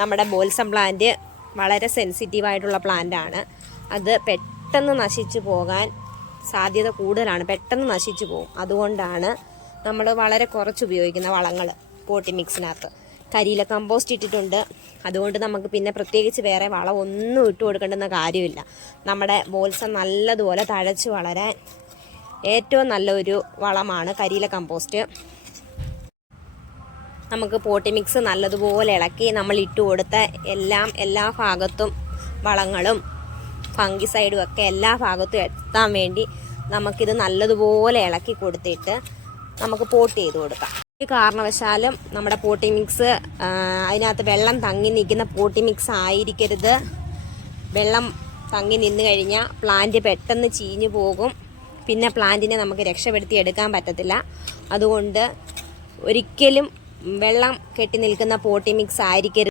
നമ്മുടെ balsam plant വളരെ സെൻസിറ്റീവായിട്ടുള്ള പ്ലാന്റാണ്. അത് പെട്ടെന്ന് നശിച്ചു പോകാൻ സാധ്യത കൂടുതലാണ്, പെട്ടെന്ന് നശിച്ചു പോകും. അതുകൊണ്ടാണ് നമ്മൾ വളരെ കുറച്ച് ഉപയോഗിക്കുന്ന വളങ്ങൾ പോട്ടി മിക്സിനകത്ത്. കരിയില കമ്പോസ്റ്റ് ഇട്ടിട്ടുണ്ട്, അതുകൊണ്ട് നമുക്ക് പിന്നെ പ്രത്യേകിച്ച് വേറെ വളം ഒന്നും ഇട്ട് കൊടുക്കേണ്ടുന്ന കാര്യമില്ല. നമ്മുടെ ബോൾസം നല്ലതുപോലെ തഴച്ച് വളരാൻ ഏറ്റവും നല്ലൊരു വളമാണ് കരിയില കമ്പോസ്റ്റ്. നമുക്ക് പോട്ടി മിക്സ് നല്ലതുപോലെ ഇളക്കി നമ്മൾ ഇട്ട് കൊടുത്ത എല്ലാ ഭാഗത്തും വളങ്ങളും ഫംഗിസൈഡും ഒക്കെ എല്ലാ ഭാഗത്തും എത്താൻ വേണ്ടി നമുക്കിത് നല്ലതുപോലെ ഇളക്കി കൊടുത്തിട്ട് നമുക്ക് പോട്ട് ചെയ്ത് കൊടുക്കാം. ഒരു കാരണവശാലും നമ്മുടെ പോട്ടി മിക്സ് അതിനകത്ത് വെള്ളം തങ്ങി നിൽക്കുന്ന പോട്ടി മിക്സ് ആയിരിക്കരുത്. വെള്ളം തങ്ങി നിന്ന് കഴിഞ്ഞാൽ പ്ലാന്റ് പെട്ടെന്ന് ചീഞ്ഞു പോകും, പിന്നെ പ്ലാന്റിനെ നമുക്ക് രക്ഷപ്പെടുത്തി എടുക്കാൻ പറ്റത്തില്ല. അതുകൊണ്ട് ഒരിക്കലും വെള്ളം കെട്ടി നിൽക്കുന്ന പോട്ടി മിക്സ് ആയിരിക്കരുത്.